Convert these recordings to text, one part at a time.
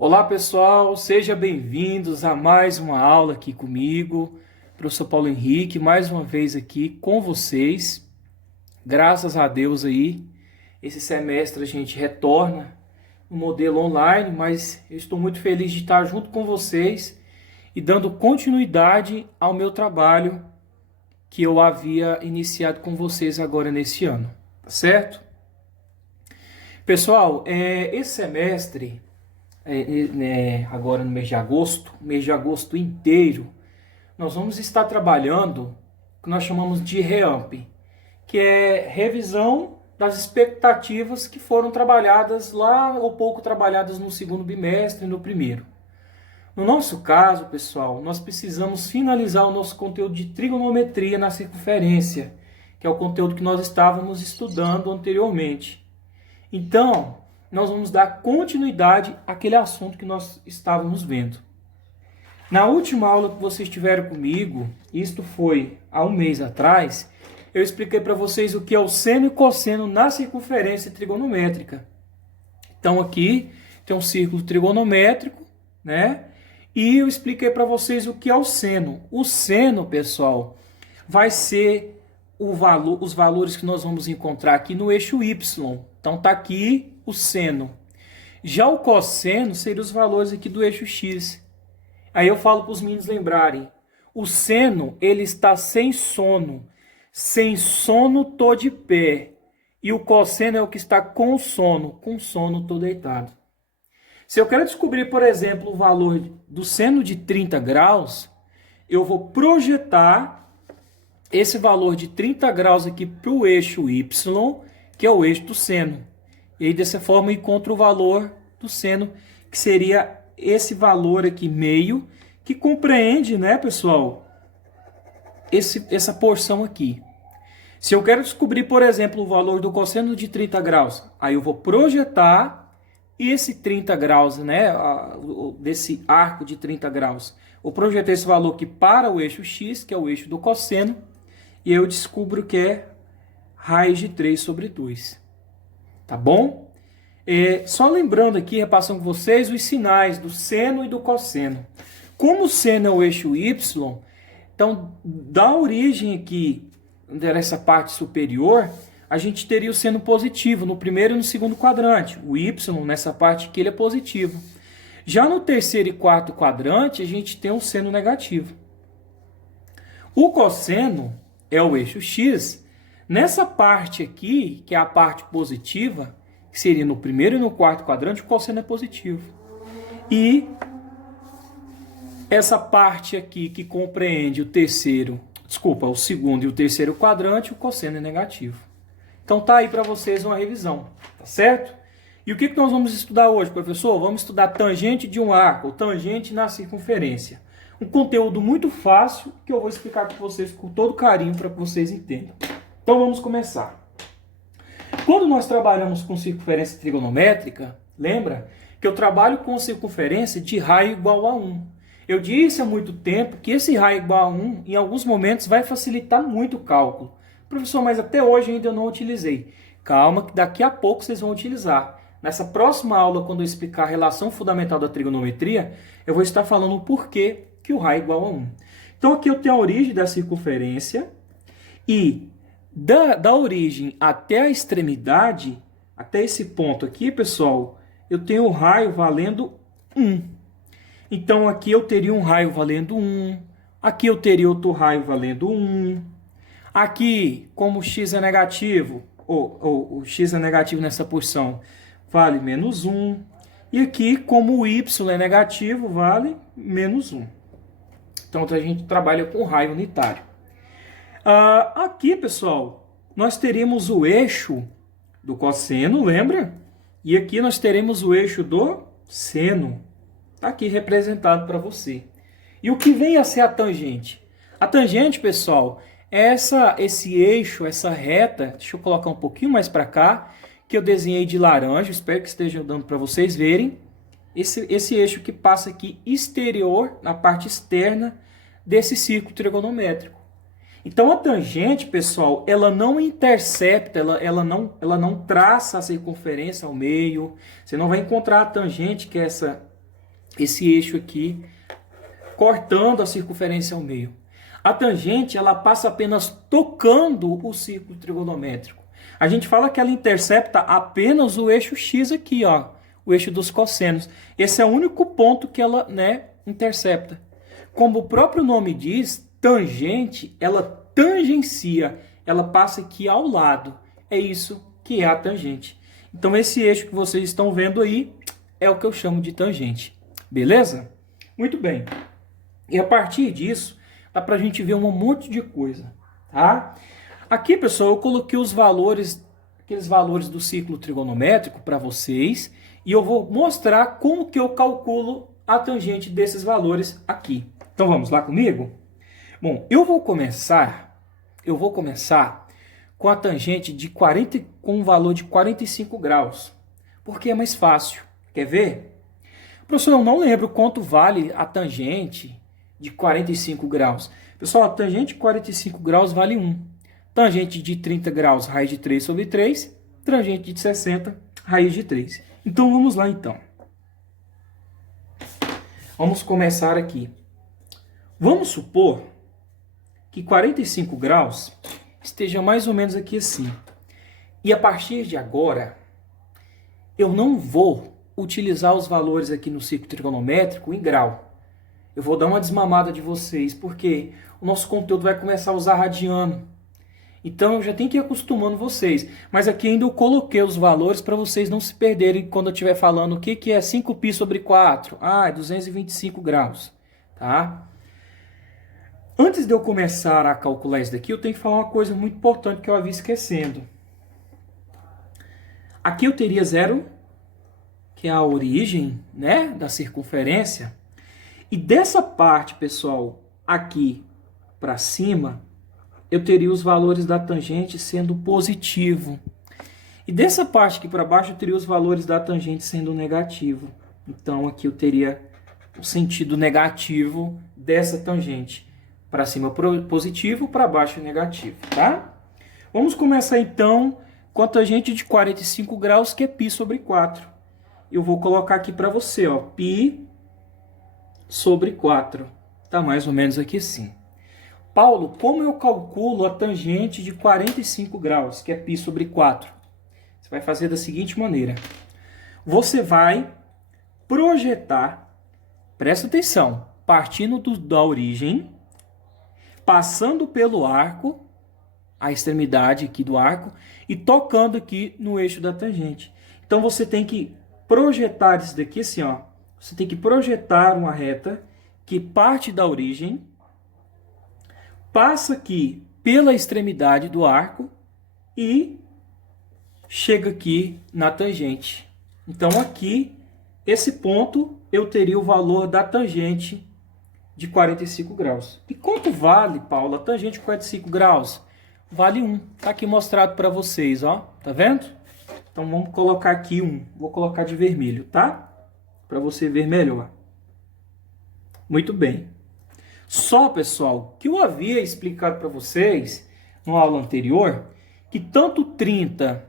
Olá pessoal, sejam bem-vindos a mais uma aula aqui comigo, professor Paulo Henrique, mais uma vez aqui com vocês. Graças a Deus aí, esse semestre a gente retorna no modelo online, mas eu estou muito feliz de estar junto com vocês e dando continuidade ao meu trabalho que eu havia iniciado com vocês agora nesse ano, tá certo? Pessoal, esse semestre agora no mês de agosto inteiro, nós vamos estar trabalhando o que nós chamamos de REAMP, que é revisão das expectativas que foram trabalhadas lá ou pouco trabalhadas no segundo bimestre e no primeiro. No nosso caso, pessoal, nós precisamos finalizar o nosso conteúdo de trigonometria na circunferência, que é o conteúdo que nós estávamos estudando anteriormente. Então, nós vamos dar continuidade àquele assunto que nós estávamos vendo. Na última aula que vocês tiveram comigo, isto foi há um mês atrás, eu expliquei para vocês o que é o seno e cosseno na circunferência trigonométrica. Então aqui tem um círculo trigonométrico, né? E eu expliquei para vocês o que é o seno. O seno, pessoal, vai ser os valores que nós vamos encontrar aqui no eixo Y. Então está aqui o seno. Já o cosseno seria os valores aqui do eixo X. Aí eu falo para os meninos lembrarem. O seno, ele está sem sono. Sem sono, tô de pé. E o cosseno é o que está com sono. Com sono, tô deitado. Se eu quero descobrir, por exemplo, o valor do seno de 30 graus, eu vou projetar esse valor de 30 graus aqui para o eixo Y, que é o eixo do seno. E aí, dessa forma, eu encontro o valor do seno, que seria esse valor aqui, meio, que compreende, né, pessoal, essa porção aqui. Se eu quero descobrir, por exemplo, o valor do cosseno de 30 graus, aí eu vou projetar esse 30 graus, né, desse arco de 30 graus. Eu projetei esse valor aqui para o eixo X, que é o eixo do cosseno, e eu descubro que é raiz de 3 sobre 2. Tá bom? Só lembrando aqui, repassando com vocês, os sinais do seno e do cosseno. Como o seno é o eixo Y, então, da origem aqui, dessa parte superior, a gente teria o seno positivo no primeiro e no segundo quadrante. O Y, nessa parte aqui, ele é positivo. Já no terceiro e quarto quadrante, a gente tem um seno negativo. O cosseno é o eixo X. Nessa parte aqui, que é a parte positiva, que seria no primeiro e no quarto quadrante, o cosseno é positivo. E essa parte aqui que compreende o segundo e o terceiro quadrante, o cosseno é negativo. Então tá aí para vocês uma revisão, tá certo? E o que nós vamos estudar hoje, professor? Vamos estudar tangente de um arco, ou tangente na circunferência. Um conteúdo muito fácil que eu vou explicar para vocês com todo carinho para que vocês entendam. Então vamos começar. Quando nós trabalhamos com circunferência trigonométrica, lembra que eu trabalho com circunferência de raio igual a 1. Eu disse há muito tempo que esse raio igual a 1, em alguns momentos, vai facilitar muito o cálculo. Professor, mas até hoje ainda eu não utilizei. Calma, que daqui a pouco vocês vão utilizar. Nessa próxima aula, quando eu explicar a relação fundamental da trigonometria, eu vou estar falando o porquê que o raio é igual a 1. Então aqui eu tenho a origem da circunferência e da origem até a extremidade, até esse ponto aqui, pessoal, eu tenho o raio valendo 1. Então aqui eu teria um raio valendo 1, aqui eu teria outro raio valendo 1. Aqui, como o x é negativo, ou o x é negativo nessa porção, vale menos 1. E aqui, como o y é negativo, vale menos 1. Então, a gente trabalha com raio unitário. Aqui, pessoal, nós teríamos o eixo do cosseno, lembra? E aqui nós teremos o eixo do seno. Está aqui representado para você. E o que vem a ser a tangente? A tangente, pessoal, é esse eixo, essa reta, deixa eu colocar um pouquinho mais para cá, que eu desenhei de laranja, espero que esteja dando para vocês verem. Esse eixo que passa aqui exterior, na parte externa desse círculo trigonométrico. Então a tangente, pessoal, ela não intercepta, ela não traça a circunferência ao meio. Você não vai encontrar a tangente, que é esse eixo aqui, cortando a circunferência ao meio. A tangente, ela passa apenas tocando o círculo trigonométrico. A gente fala que ela intercepta apenas o eixo X aqui, ó, o eixo dos cossenos. Esse é o único ponto que ela, intercepta. Como o próprio nome diz, tangente, ela tangencia, ela passa aqui ao lado. É isso que é a tangente. Então esse eixo que vocês estão vendo aí é o que eu chamo de tangente. Beleza? Muito bem. E a partir disso, dá para a gente ver um monte de coisa, tá? Aqui, pessoal, eu coloquei os valores, aqueles valores do círculo trigonométrico para vocês, e eu vou mostrar como que eu calculo a tangente desses valores aqui. Então vamos lá comigo? Bom, eu vou começar com a tangente de com um valor de 45 graus, porque é mais fácil. Quer ver? Professor, eu não lembro quanto vale a tangente de 45 graus. Pessoal, a tangente de 45 graus vale 1. Tangente de 30 graus, raiz de 3 sobre 3. Tangente de 60, raiz de 3. Então, vamos lá, então. Vamos começar aqui. Vamos supor que 45 graus esteja mais ou menos aqui assim. E a partir de agora, eu não vou utilizar os valores aqui no círculo trigonométrico em grau. Eu vou dar uma desmamada de vocês, porque o nosso conteúdo vai começar a usar radiano. Então eu já tenho que ir acostumando vocês. Mas aqui ainda eu coloquei os valores para vocês não se perderem quando eu estiver falando o que é 5π sobre 4. Ah, é 225 graus. Tá? Antes de eu começar a calcular isso daqui, eu tenho que falar uma coisa muito importante que eu havia esquecendo. Aqui eu teria 0, que é a origem, da circunferência. E dessa parte, pessoal, aqui para cima, eu teria os valores da tangente sendo positivo. E dessa parte aqui para baixo, eu teria os valores da tangente sendo negativo. Então, aqui eu teria o sentido negativo dessa tangente. Para cima positivo, para baixo negativo, tá? Vamos começar então com a tangente de 45 graus, que é π sobre 4. Eu vou colocar aqui para você, ó, π sobre 4. Tá mais ou menos aqui assim. Paulo, como eu calculo a tangente de 45 graus, que é π sobre 4? Você vai fazer da seguinte maneira. Você vai projetar, presta atenção, partindo da origem, passando pelo arco, a extremidade aqui do arco, e tocando aqui no eixo da tangente. Então você tem que projetar isso daqui assim, ó. Você tem que projetar uma reta que parte da origem, passa aqui pela extremidade do arco e chega aqui na tangente. Então aqui, esse ponto, eu teria o valor da tangente de 45 graus. E quanto vale, Paulo, a tangente de 45 graus? Vale 1. Está aqui mostrado para vocês, ó. Tá vendo? Então vamos colocar aqui 1. Vou colocar de vermelho, tá? Para você ver melhor. Muito bem. Só, pessoal, que eu havia explicado para vocês na aula anterior, que tanto 30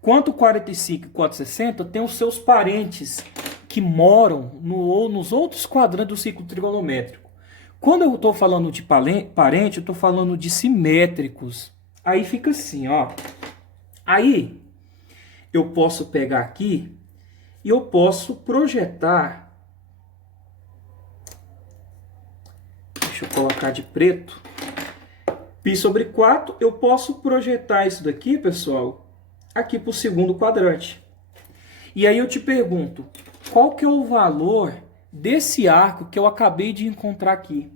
quanto 45 quanto 60 tem os seus parentes que moram nos outros quadrantes do círculo trigonométrico. Quando eu estou falando de parente, eu estou falando de simétricos. Aí fica assim, ó. Aí eu posso pegar aqui e eu posso projetar. Deixa eu colocar de preto. π sobre 4, eu posso projetar isso daqui, pessoal, aqui para o segundo quadrante. E aí eu te pergunto, qual que é o valor desse arco que eu acabei de encontrar aqui?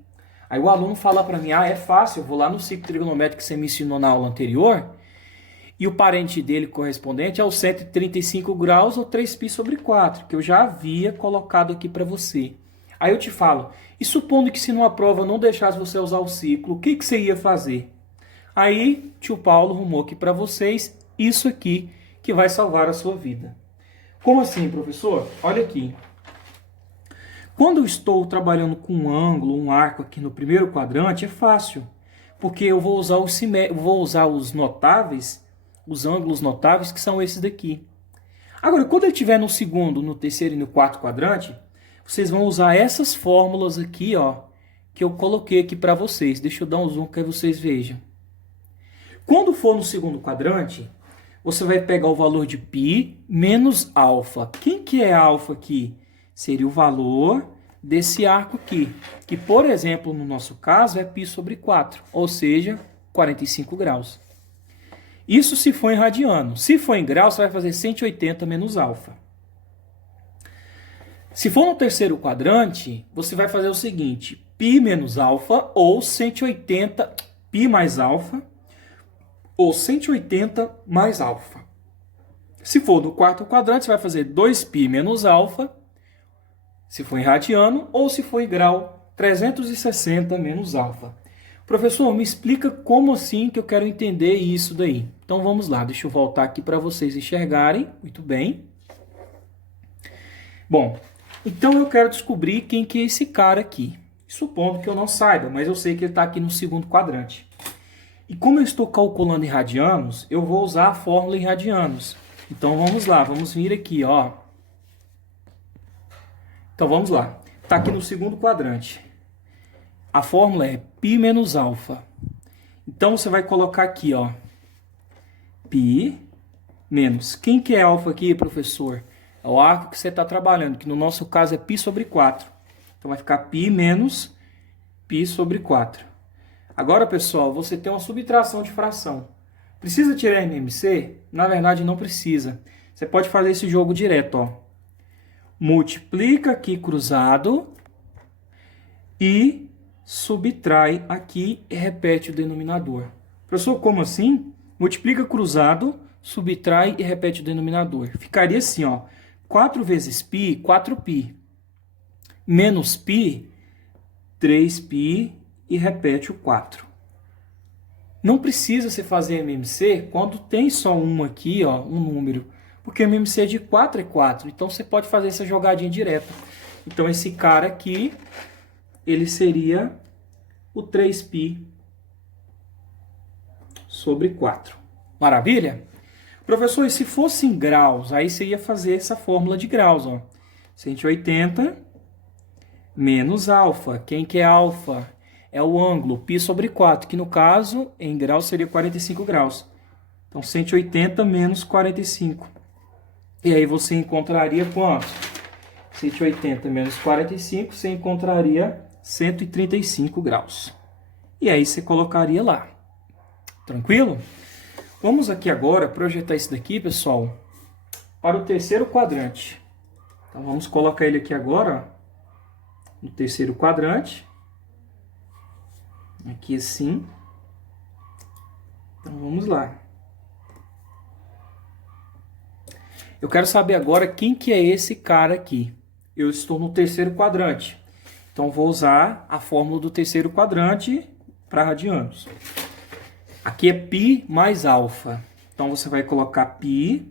Aí o aluno fala para mim, é fácil, eu vou lá no ciclo trigonométrico que você me ensinou na aula anterior, e o parente dele correspondente é o 135 graus ou 3π sobre 4, que eu já havia colocado aqui para você. Aí eu te falo, e supondo que se numa prova não deixasse você usar o ciclo, o que você ia fazer? Aí tio Paulo arrumou aqui para vocês isso aqui que vai salvar a sua vida. Como assim, professor? Olha aqui. Quando eu estou trabalhando com um ângulo, um arco aqui no primeiro quadrante, é fácil. Porque eu vou usar os notáveis, os ângulos notáveis, que são esses daqui. Agora, quando eu estiver no segundo, no terceiro e no quarto quadrante, vocês vão usar essas fórmulas aqui, ó, que eu coloquei aqui para vocês. Deixa eu dar um zoom para vocês vejam. Quando for no segundo quadrante, você vai pegar o valor de π menos alfa. Quem que é alfa aqui? Seria o valor desse arco aqui, que, por exemplo, no nosso caso, é π sobre 4, ou seja, 45 graus. Isso se for em radiano. Se for em graus, você vai fazer 180 menos alfa. Se for no terceiro quadrante, você vai fazer o seguinte, π menos alfa, ou 180, π mais alfa, ou 180 mais alfa. Se for no quarto quadrante, você vai fazer 2π menos alfa, se for em radiano, ou se for em grau, 360 menos alfa. Professor, me explica como assim que eu quero entender isso daí. Então vamos lá, deixa eu voltar aqui para vocês enxergarem. Muito bem. Bom, então eu quero descobrir quem que é esse cara aqui. Supondo que eu não saiba, mas eu sei que ele está aqui no segundo quadrante. E como eu estou calculando em radianos, eu vou usar a fórmula em radianos. Então vamos lá, vamos vir aqui, ó. Então vamos lá. Está aqui no segundo quadrante. A fórmula é π menos alfa. Então você vai colocar aqui, ó. π menos. Quem que é alfa aqui, professor? É o arco que você está trabalhando, que no nosso caso é π sobre 4. Então vai ficar π menos π sobre 4. Agora, pessoal, você tem uma subtração de fração. Precisa tirar MMC? Na verdade, não precisa. Você pode fazer esse jogo direto, ó. Multiplica aqui cruzado e subtrai aqui e repete o denominador. Professor, como assim? Multiplica cruzado, subtrai e repete o denominador. Ficaria assim, ó. 4 vezes π, 4π. Menos π, 3π e repete o 4. Não precisa você fazer MMC quando tem só um aqui, ó, um número. Porque o MMC de 4 é 4. Então você pode fazer essa jogadinha direta. Então esse cara aqui, ele seria o 3π sobre 4. Maravilha? Professor, e se fosse em graus, aí você ia fazer essa fórmula de graus, ó. 180 menos alfa. Quem que é alfa? É o ângulo π sobre 4, que no caso, em graus, seria 45 graus. Então, 180 menos 45. E aí você encontraria quanto? 180 menos 45, você encontraria 135 graus. E aí você colocaria lá. Tranquilo? Vamos aqui agora projetar isso daqui, pessoal, para o terceiro quadrante. Então, vamos colocar ele aqui agora, ó, no terceiro quadrante. Aqui assim. Então, vamos lá. Eu quero saber agora quem que é esse cara aqui. Eu estou no terceiro quadrante. Então, vou usar a fórmula do terceiro quadrante para radianos. Aqui é π mais alfa. Então, você vai colocar π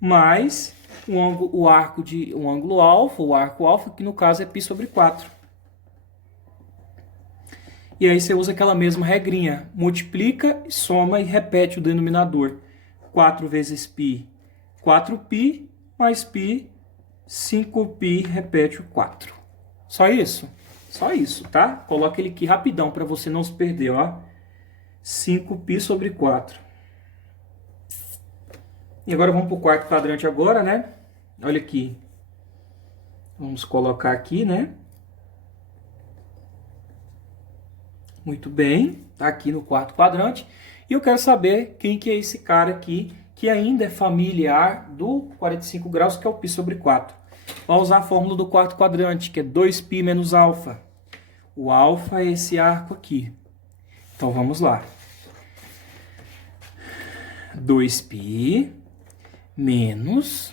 mais um ângulo alfa, o arco alfa, que no caso é π sobre 4. E aí você usa aquela mesma regrinha. Multiplica, soma e repete o denominador. 4 vezes π, 4π, mais π, 5π, repete o 4. Só isso? Só isso, tá? Coloca ele aqui rapidão para você não se perder, ó. 5π sobre 4. E agora vamos para o quarto quadrante agora, né? Olha aqui. Vamos colocar aqui, né? Muito bem. Tá aqui no quarto quadrante. E eu quero saber quem que é esse cara aqui, que ainda é familiar do 45 graus, que é o π sobre 4. Vou usar a fórmula do quarto quadrante, que é 2π menos alfa. O alfa é esse arco aqui. Então, vamos lá. 2π menos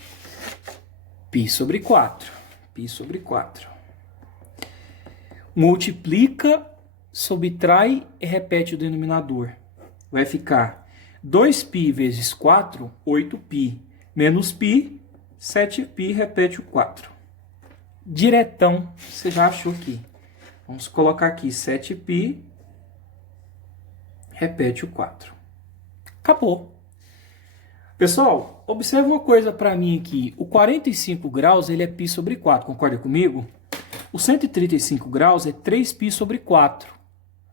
π sobre 4. Π sobre 4. Multiplica, subtrai e repete o denominador. Vai ficar 2π vezes 4, 8π. Menos π, 7π, repete o 4. Diretão, você já achou aqui. Vamos colocar aqui 7π, repete o 4. Acabou. Pessoal, observe uma coisa para mim aqui. O 45 graus ele é π sobre 4, concorda comigo? O 135 graus é 3π sobre 4.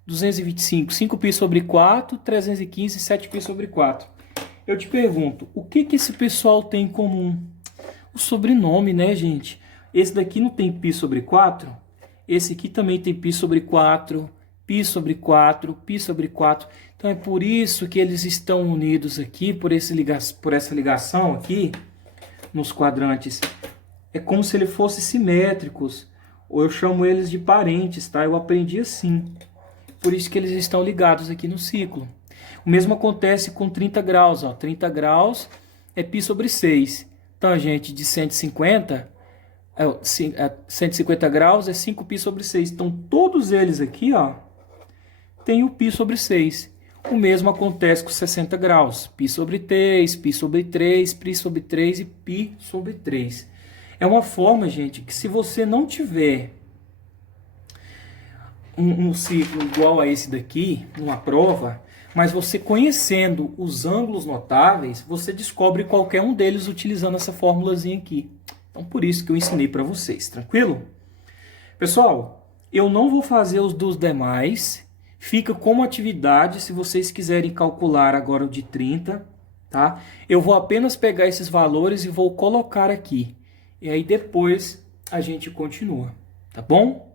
225, 5π sobre 4, 315, 7π sobre 4. Eu te pergunto, o que que esse pessoal tem em comum? O sobrenome, né, gente? Esse daqui não tem π sobre 4? Esse aqui também tem π sobre 4, π sobre 4, π sobre 4. Então é por isso que eles estão unidos aqui, por essa ligação aqui, nos quadrantes. É como se eles fossem simétricos. Ou eu chamo eles de parentes, tá? Eu aprendi assim. Por isso que eles estão ligados aqui no ciclo. O mesmo acontece com 30 graus. Ó. 30 graus é π sobre 6. Tangente de 150, 150 graus é 5π sobre 6. Então, todos eles aqui, ó, tem o π sobre 6. O mesmo acontece com 60 graus. Π sobre 3, π sobre 3, π sobre 3 e π sobre 3. É uma forma, gente, que se você não tiver um ciclo igual a esse daqui, numa prova, mas você conhecendo os ângulos notáveis, você descobre qualquer um deles utilizando essa formulazinha aqui. Então, por isso que eu ensinei para vocês, tranquilo? Pessoal, eu não vou fazer os dos demais, fica como atividade se vocês quiserem calcular agora o de 30, tá? Eu vou apenas pegar esses valores e vou colocar aqui. E aí depois a gente continua, tá bom?